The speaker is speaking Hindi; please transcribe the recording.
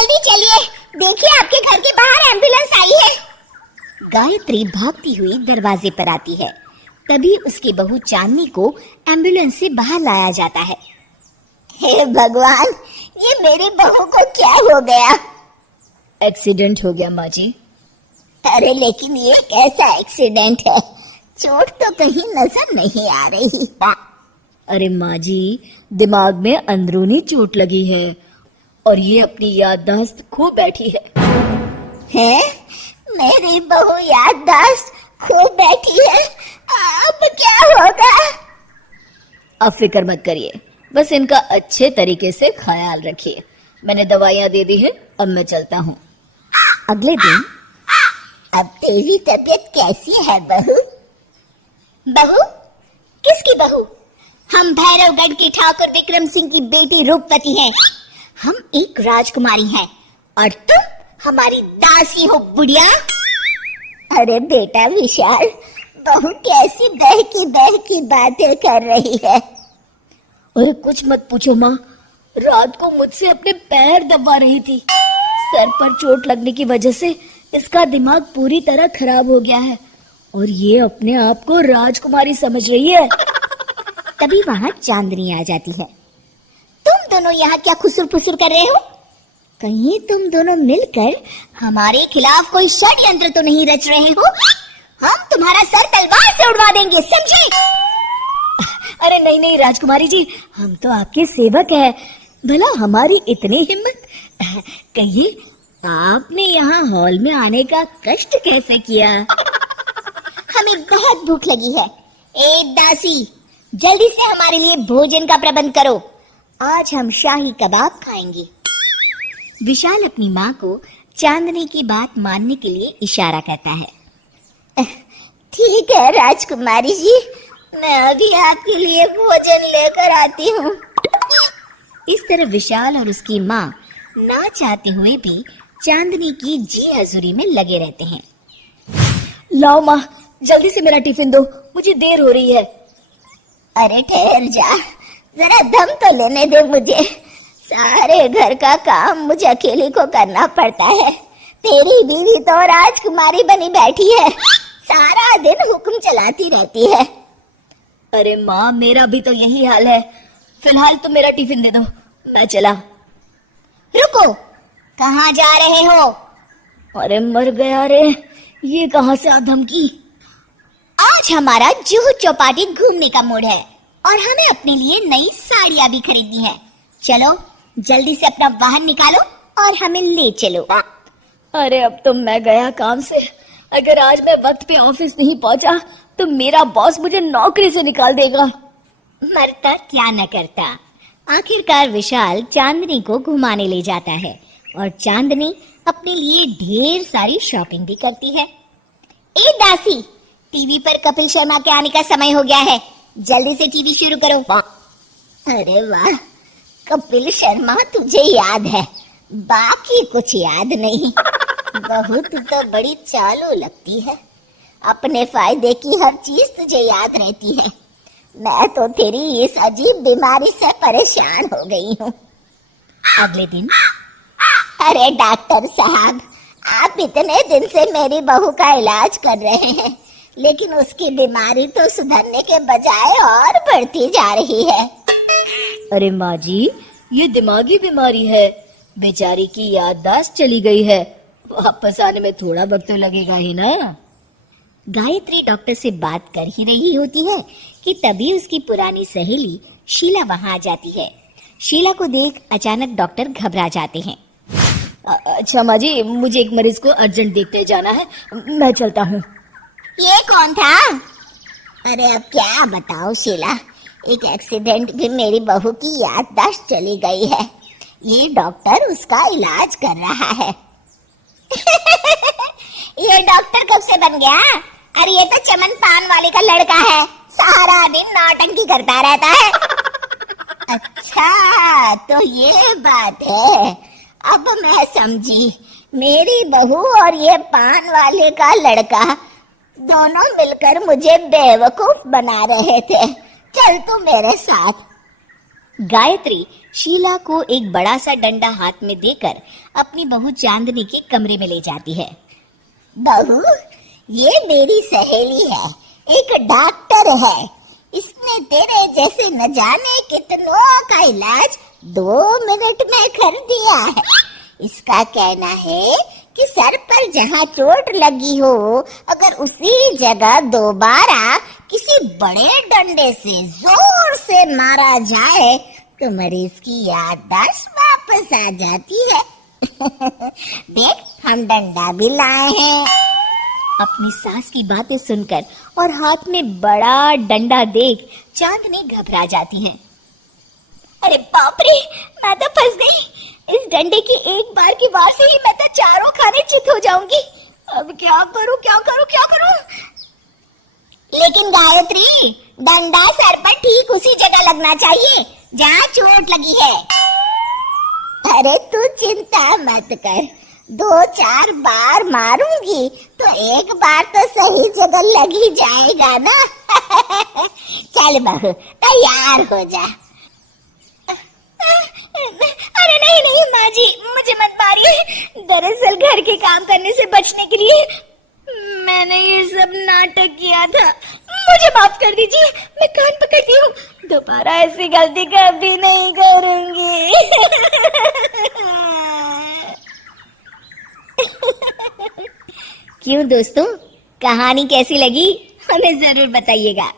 जल्दी चलिए, देखिए आपके घर के बाहर एम्बुलेंस आई है। गायत्री भागती हुई दरवाजे पर आती है। तभी उसकी बहू चांदनी को एम्बुलेंस से बाहर लाया जाता है। हे भगवान, ये मेरी बहू को क्या हो गया? एक्सीडेंट हो गया माँ जी। अरे लेकिन ये कैसा एक्सीडेंट है? चोट तो कहीं नजर नहीं आ रही। अरे माँ जी, दिमाग में अंदरूनी चोट लगी है और ये अपनी याददाश्त खो बैठी है। हैं? मेरी बहू याददाश्त खो बैठी है, अब क्या होगा? अब फिक्र मत करिए, बस इनका अच्छे तरीके से ख्याल रखिए। मैंने दवाइयाँ दे दी है, अब मैं चलता हूँ। अगले दिन, अब तेरी तबीयत कैसी है बहू? बहू? किसकी बहू? हम भैरवगढ़ के ठाकुर विक्रम सिंह की बेटी रूपवती हैं। हम एक राजकुमारी हैं और तुम हमारी दासी हो बुढ़िया। अरे बेटा विशाल, बहू कैसी बहकी बातें कर रही है। अरे कुछ मत पूछो माँ, रात को मुझसे अपने पैर दबा रही थी। सर पर चोट लगने की वजह से इसका दिमाग पूरी तरह खराब हो गया है और ये अपने आप को राजकुमारी समझ रही है। तभी वहाँ चांदनी आ जाती है। तुम दोनों यहाँ क्या खुसुर फुसुर कर रहे हो? कहीं तुम दोनों मिलकर हमारे खिलाफ कोई षड्यंत्र तो नहीं रच रहे हो? हम तुम्हारा सर तलवार से उड़वा देंगे, समझे? अरे नहीं नहीं राजकुमारी जी, हम तो आपके सेवक हैं। भला हमारी इतनी हिम्मत। कहिए, आपने यहाँ हॉल में आने का कष्ट कैसे किया? हमें बहुत भूख लगी है। ए दासी, जल्दी से हमारे लिए भोजन का प्रबंध करो। आज हम शाही कबाब खाएंगे। विशाल अपनी माँ को चांदनी की बात मानने के लिए इशारा करता है। ठीक है राजकुमारी जी, मैं अभी आपके लिए भोजन लेकर आती हूँ। इस तरह विशाल और उसकी माँ ना चाहते हुए भी चांदनी की जी हजूरी में लगे रहते हैं। लाओ माँ, जल्दी से मेरा टिफिन दो, मुझे देर हो रही है। अरे ठहर जा, जरा दम तो लेने दे मुझे। सारे घर का काम मुझे अकेले को करना पड़ता है। तेरी बीवी तो राजकुमारी बनी बैठी है, सारा दिन हुक्म चलाती रहती है। अरे माँ, मेरा भी तो यही हाल है। फिलहाल तो मेरा टिफिन दे दो, मैं चला। रुको, कहाँ जा रहे हो? अरे मर गया रे, ये कहाँ से आ धमकी? आज हमारा जुहू चौपाटी घूमने का मूड है और हमें अपने लिए नई साड़ियाँ भी खरीदनी है। चलो जल्दी से अपना वाहन निकालो और हमें ले चलो। अरे अब तो मैं गया काम से। अगर आज मैं वक्त पे ऑफिस नहीं पहुंचा तो मेरा बॉस मुझे नौकरी से निकाल देगा। मरता क्या न करता। आखिरकार विशाल चांदनी को घुमाने ले जाता है और चांदनी अपने लिए ढेर सारी शॉपिंग भी करती है। ए दासी, टीवी पर कपिल शर्मा के आने का समय हो गया है, जल्दी से टीवी शुरू करो। अरे वाह, कपिल शर्मा तुझे याद है, बाकी कुछ याद नहीं। बहुत तो बड़ी चालू लगती है, अपने फायदे की हर चीज तुझे याद रहती है। मैं तो तेरी इस अजीब बीमारी से परेशान हो गई हूँ। अगले दिन, अरे डॉक्टर साहब, आप इतने दिन से मेरी बहू का इलाज कर रहे हैं, लेकिन उसकी बीमारी तो सुधरने के बजाय और बढ़ती जा रही है। अरे माँ जी, ये दिमागी बीमारी है। बेचारी की याददाश्त चली गई है, वापस आने में थोड़ा वक्त तो लगेगा ही ना। गायत्री डॉक्टर से बात कर ही रही होती है कि तभी उसकी पुरानी सहेली शीला वहां आ जाती है। शीला को देख अचानक डॉक्टर घबरा जाते हैं। अच्छा माँ जी, मुझे एक मरीज को अर्जेंट देखने जाना है, मैं चलता हूँ। ये कौन था? अरे अब क्या बताओ शीला, एक एक्सीडेंट में मेरी बहू की याददाश्त चली गई है। ये डॉक्टर उसका इलाज कर रहा है। ये डॉक्टर कब से बन गया? अरे ये तो चमन पान वाले का लड़का है, सारा दिन नौटंकी करता रहता है। अच्छा तो ये बात है, अब मैं समझी। मेरी बहू और ये पान वाले का लड़का दोनों मिलकर मुझे बेवकूफ बना रहे थे। चल तू मेरे साथ। गायत्री शीला को एक बड़ा सा डंडा हाथ में देकर अपनी बहू चांदनी के कमरे में ले जाती है। बहू, ये मेरी सहेली है, एक डॉक्टर है। इसने तेरे जैसे न जाने कितनों का इलाज 2 मिनट में कर दिया है। इसका कहना है कि सर पर जहाँ चोट लगी हो, अगर उसी जगह दोबारा किसी बड़े डंडे से जोर से मारा जाए तो मरीज की याददाश्त वापस आ जाती है। देख, हम डंडा भी लाए हैं। अपनी सास की बातें सुनकर और हाथ में बड़ा डंडा देख चांदनी घबरा जाती है। अरे बाप रे, मैं तो फंस गई। इस डंडे की एक बार की वार से ही मैं तो चारों खाने चित हो जाऊंगी। अब क्या करूं, क्या करूं, क्या करूं? लेकिन गायत्री, डंडा सर पर ठीक उसी जगह लगना चाहिए जहाँ चोट लगी है। अरे तू चिंता मत कर, 2-4 बार मारूंगी तो एक बार तो सही जगह लग ही जाएगा ना। चल बहू, तैयार हो जा। अरे नहीं नहीं माँ जी, मुझे मत मारिए। दरअसल घर के काम करने से बचने के लिए मैंने ये सब नाटक किया था। मुझे माफ कर दीजिए, मैं कान पकड़ती हूँ। दोबारा ऐसी गलती कभी नहीं करूंगी। क्यों दोस्तों, कहानी कैसी लगी हमें जरूर बताइएगा।